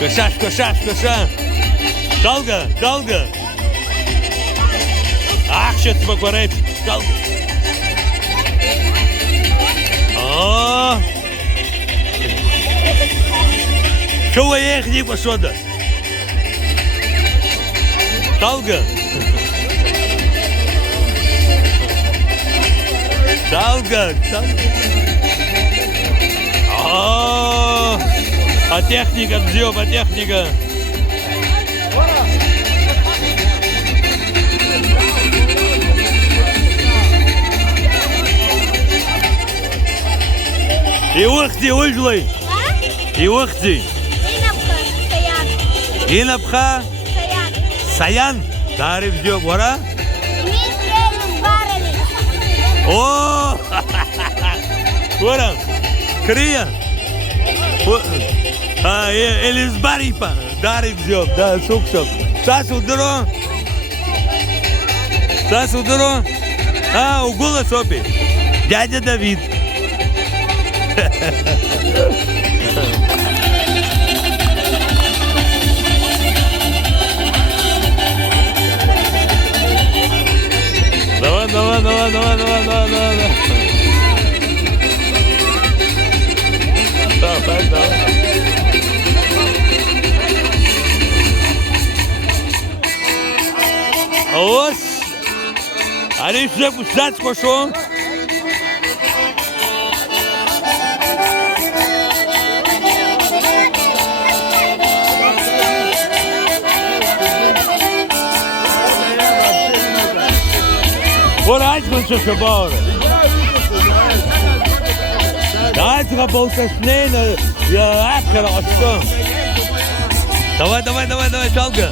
Köşe. Dalga. Akşet bakvarayıp. Dalga. Şu ayakni başladı. Dalga. А техника, Дзёба, техника. И وقتي وجلي. И وقتي. Инапха. Саян. Тариф Дзёб, вора? О! Вора. Крия. Елизбарипа. Дариф Дзёб, да, суксок. Сас удро. Угула сопи. Дядя Давид. Давай. Давай. Ос. Ариф же пустать пошел. Ворать man schon verbauen. Da ist er baut das schnell. Ja, akra asla. Давай, Шалга.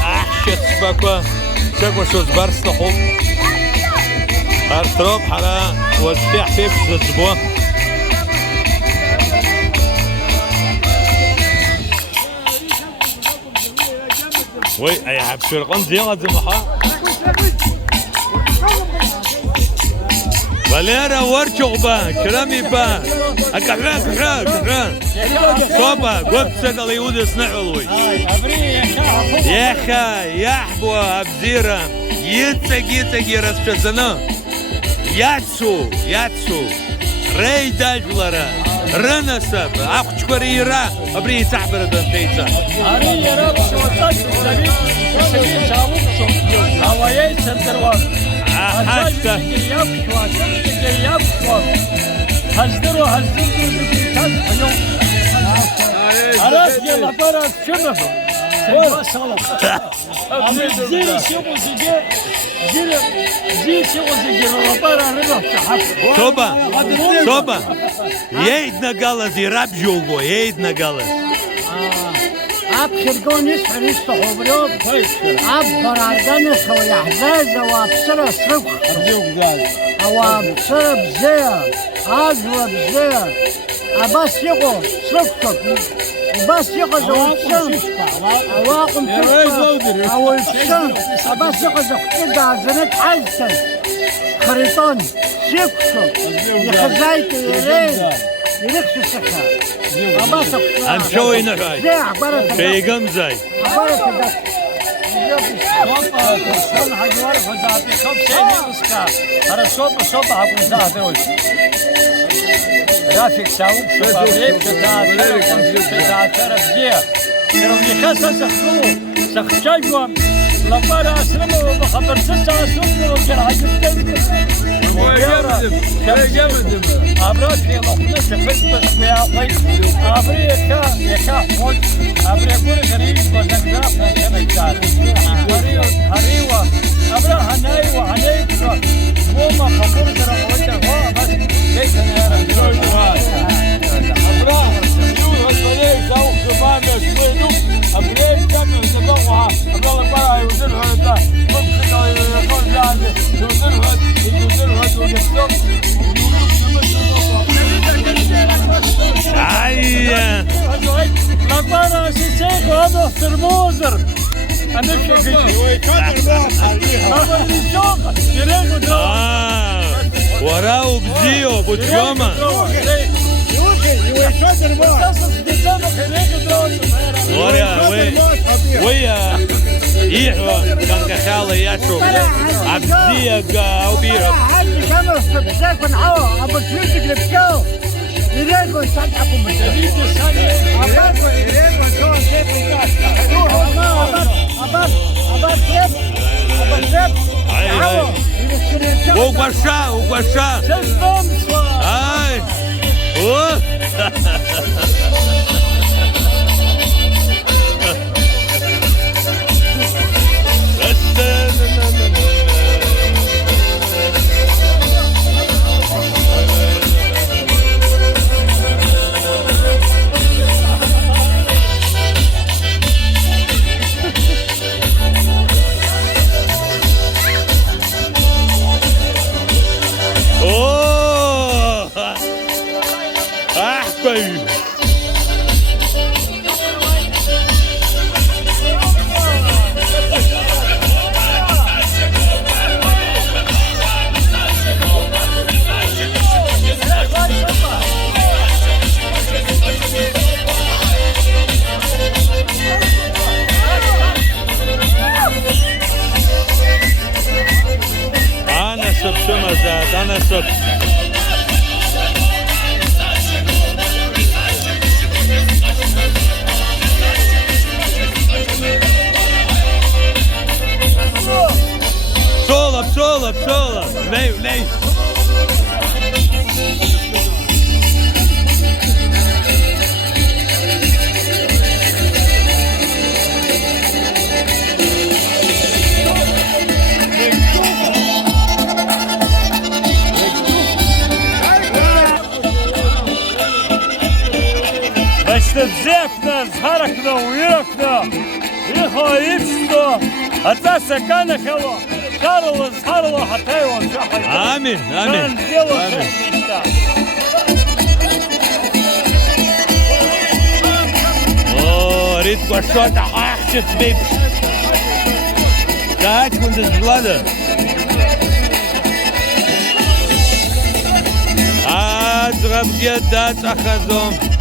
أحشت سباكوا شكوا شو زبار سلحوم أرتروب حلا وزفيع فيه بزبوه وي أي حب شرقان زيغة زمحا Valera ورشوبا كرامي با كحران صوبا قبسة اليهود يصنعوا يا خا يحبوا أبزيرا يتسق يرسشزنا ياتسو ري داجلرا رنسب أخشكريرا أبري تعبر دنتيتا أري يرى بشوطات الزبيب كسبي شاوك شو هوايي سنتروان حاشتا هزدرو أراس يلا برا شنو سيما سالم أمي زيري شبو زيجي زيري شبو زيجي ربارا ربا صوبا يايدنا قالز يراب جوغو يايدنا قالز اب خرگان است ریست خبرو اب براردن خوی حزاز و ابسر سرخ و ابسر بزیر از و بزیر اباس یکو سرخ کن اباس یکو زوجم اواقم تشکا اولشم اباس یکو زوجم دازنت حزتن خریطان شکو یخزایت یرین يرخش السكر I'm showing it right. Beygam zay. رافيك ساوق شوف أبريب كذا بزيه يروي خاصة سخشايبهم لبارة أسلموا وبخبر ستة أسلموا وجرح جبتين أبراد في لقنة سفز بس بيعطي أبريكا حول أبريكور غريب وزنقراف نتمجال هريوة أبرا هنايوة وما خبر درقوية هو بس كيف نرى أبرا يوه الصليب زاوك شبابه شوينو أبريك كم يزبق أخبار أساسيك وهذا ترموزر أمشي هذا اللي شوق يريد وراه بزيو بوتشوما ورا ويا يحوى كان كخالة يشو عبزيك أو بيرب كانوا استبساك ونعوى أبو تفيدك لبكاو يريكوا يصدقوا بالسبيل أباكوا يريكوا شو كيف وقشا وقشا هاي أنا سب بسولة ليه بزيفنا زهركنا ويركنا يخايبسنا حتى سكان خوا شارل زهرل حتى يوصح آمين آمين ريت قشوت أحشت بيب تعال كنت زبلادة أزغب جدات أخذهم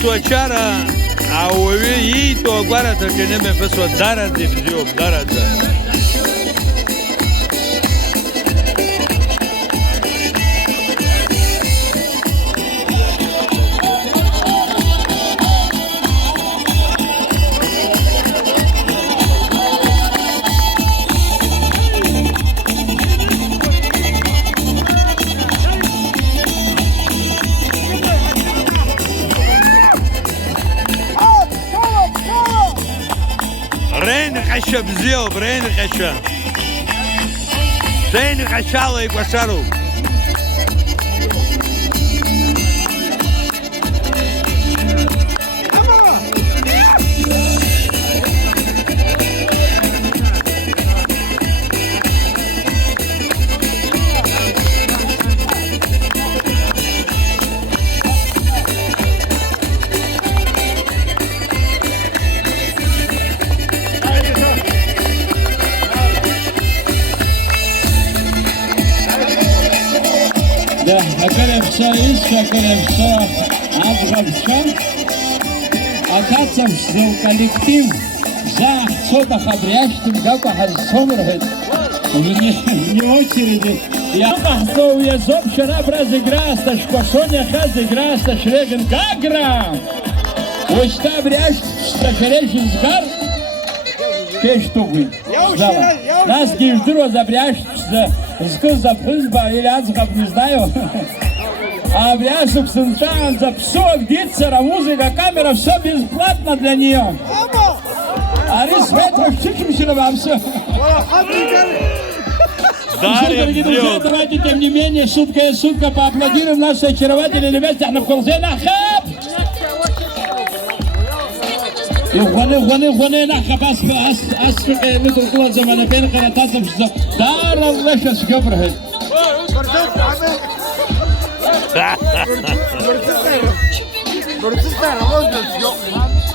Sočara, a ovi to gvarata che ne me feso darati bzio, darata. خشة بزيو برين خشة زين خشالة يقشروا ده هكلم شايس هكلم شاف عبغب شاف أكاتم زو коллектив за что-то хабряштым гака харсомрхет не очереди я пахтов я зоб вчера разыграсташ кошоня разыграсташ реген гагра ось та бряшт стахережин сгар Пештугы. Нас гиждро забряшт скыз за пыльба или азгаб не знаю. А бряшек сынчан за псок, дитсера, музыка, камера, все бесплатно для нее. А рис ветров чикимщина вам все. Дорогие друзья, давайте тем не менее, шутка есть шутка, поаплодируем наши очаровательные ребята на Колзена. يغني نحكي بس أسفك مثل قوة زمان بين قناتات مش دار الله شس قبره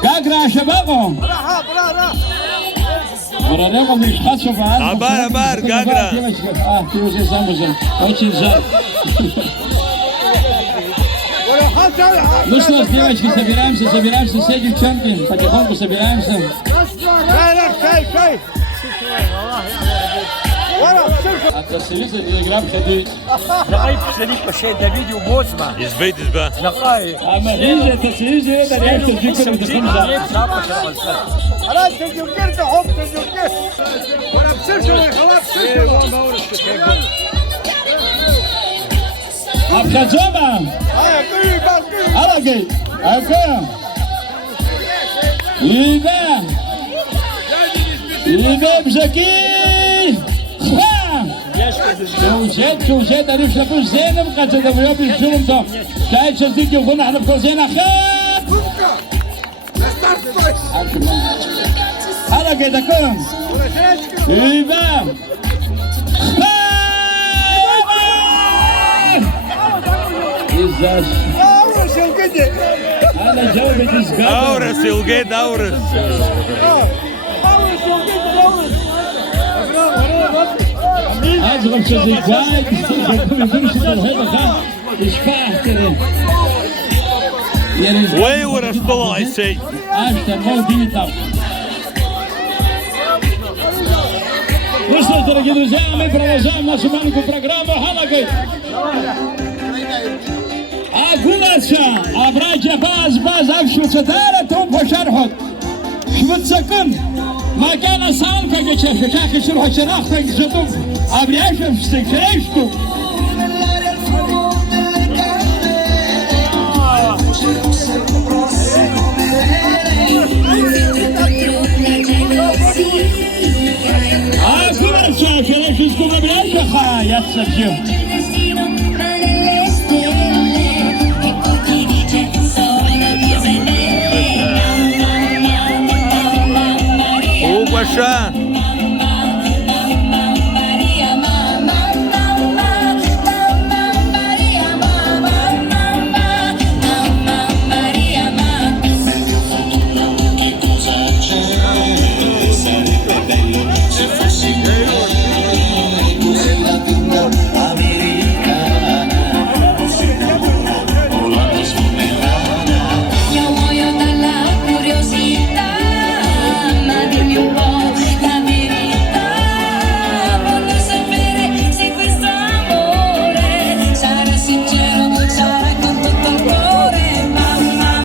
كاكرا شبابهم برانيهم مش خاصة فعال عبار كاكرا تيوزي سامزن очень жаль Ну что ж, девочки, собираемся, все девчонки, потихоньку собираемся. التسليس الجرام خدي لغاية سليك الشيء ده فيديو بوزما يثبت بقى لغاية اما هي التسليس ده يعيش الفكر بتخمسة خلاص تجوكرت حب تجوكرت ولا بسرسل خلاص أبخزوما ألاقي أكا إذا بشكي شوشت ألف لكل زينم قد تدفعوا بالجرم ده شايد شزيك يكون احنا بكل زين أخير ألاقي دكم إذا أنا جاوبت إسقاط أورس يلقيت أورس أصغر شيء جاي يقول شغل هذا خان إشباح كده وين ورس طلع يسي أشتر مو ديتا Слушайте, дорогие друзья, мы продолжаем нашу маленькую программу «Халагай». أقولها أبراج باز أفشل ستارة توم وشرحت شفت سكن ما كان سالك جشة شاخ شرح شراختك زتوم أبراج أفشل كريشتو أقولها كريشتو أبراج خا يتسجل وبشان